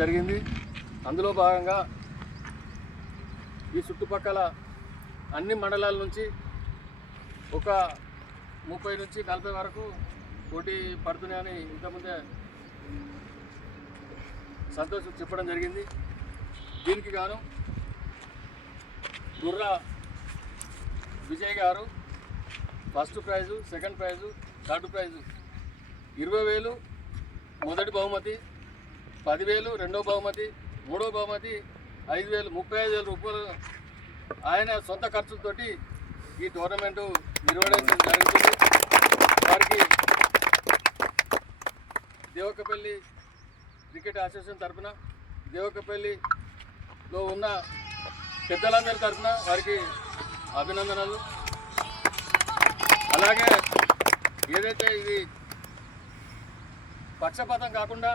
జరిగింది. అందులో భాగంగా ఈ చుట్టుపక్కల అన్ని మండలాల నుంచి ఒక 30 నుంచి 40 వరకు పోటీ పడుతున్నాయని ఇంతకుముందే సంతోష్ చెప్పడం జరిగింది. దీనికి గాను గుర్రా విజయ్ గారు first prize, second price, third price 20,000 మొదటి బహుమతి, 10,000 రెండో బహుమతి, మూడో బహుమతి 5,000, 35,000 రూపాయలు ఆయన సొంత ఖర్చులతోటి ఈ టోర్నమెంటు నిర్వహించడం జరుగుతుంది. వారికి దేవకపల్లి క్రికెట్ అసోసియేషన్ తరఫున, దేవకపల్లిలో ఉన్న పెద్దలందరి తరఫున వారికి అభినందనలు. అలాగే ఏదైతే ఇది పక్షపాతం కాకుండా